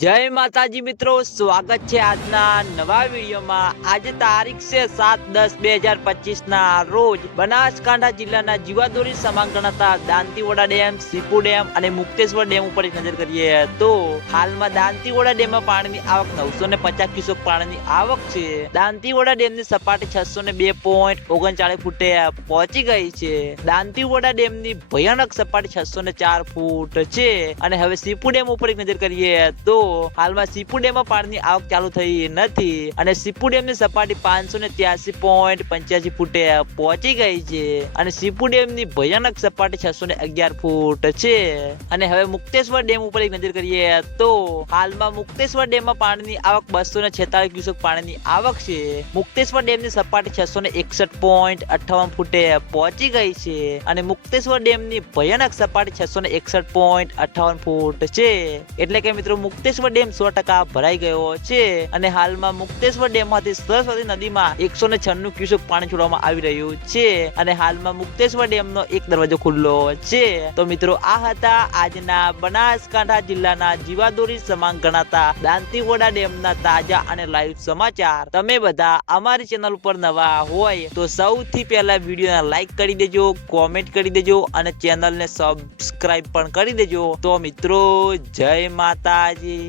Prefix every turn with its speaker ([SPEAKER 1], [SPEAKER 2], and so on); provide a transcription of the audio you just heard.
[SPEAKER 1] જય માતાજી મિત્રો, સ્વાગત છે આજના નવા વિડીયોમાં. આજે તારીખ છે સાત દસ બે હજાર પચીસ ના રોજ બનાસકાંઠા જિલ્લાના જીવાદોરી સમાન ગણાતા દાંતીવોડા ડેમ, સીપુ ડેમ અને મુક્તેશ્વર ડેમ ઉપર નજર કરીએ તો હાલમાં ડેમ ડેમમાં પાણીની આવક નવસો ને પચાસ ક્યુસેક પાણીની આવક છે. દાંતીવાડા ડેમની સપાટી છસો ને બે પોઈન્ટ ઓગણચાળીસ ફૂટે પહોંચી ગઈ છે. દાંતીવાડા ડેમની ભયાનક સપાટી છસો ને ચાર ફૂટ છે. અને હવે સીપુ ડેમ ઉપર નજર કરીએ તો હાલમાં સીપુ ડેમમાં પાણીની આવક ચાલુ થઈ નથી અને સીપુ ડેમની સપાટી પાંચસો ને ત્યાસી પોઈન્ટ પંચ્યાસી ફૂટે પહોંચી ગઈ છે. અને સીપુ ડેમની ભયાનક સપાટી છસો ને અગિયાર ફૂટ છે. અને હવે મુક્તેશ્વર ડેમ ઉપર એક નજર કરીએ તો હાલમાં મુક્તેશ્વર ડેમમાં પાણીની આવક બસો ને છેતાલીસ ક્યુસેક પાણીની આવક છે. મુક્તેશ્વર ડેમની સપાટી છસો ને એકસઠ પોઈન્ટ અઠાવન ફૂટે પહોંચી ગઈ છે. અને મુક્તેશ્વર ડેમની ભયાનક સપાટી છસો ને એકસઠ પોઈન્ટ અઠાવન ફૂટ છે. એટલે કે મિત્રો મુક્તેશ્વર ડેમ સો ટકા ભરાઈ ગયો છે અને હાલમાં મુક્તેશ્વર ડેમમાંથી સરસ્વતી નદીમાં એકસો ને છન્નું ક્યુસેક પાણી છોડવામાં આવી રહ્યું છે અને હાલમાં મુક્તેશ્વર ડેમનો એક દરવાજો ખુલ્લો છે. તો મિત્રો, આ હતા આજના બનાસકાંઠા જિલ્લાના જીવાદોરી સમાન ગણાતા દાંતીવાડા ડેમના તાજા અને લાઈવ સમાચાર. તમે બધા અમારી ચેનલ ઉપર નવા હોય તો સૌથી પહેલા વિડીયોને લાઈક કરી દેજો કોમેન્ટ કરી દેજો અને ચેનલને સબસ્ક્રાઈબ પણ કરી દેજો. તો મિત્રો, જય માતાજી.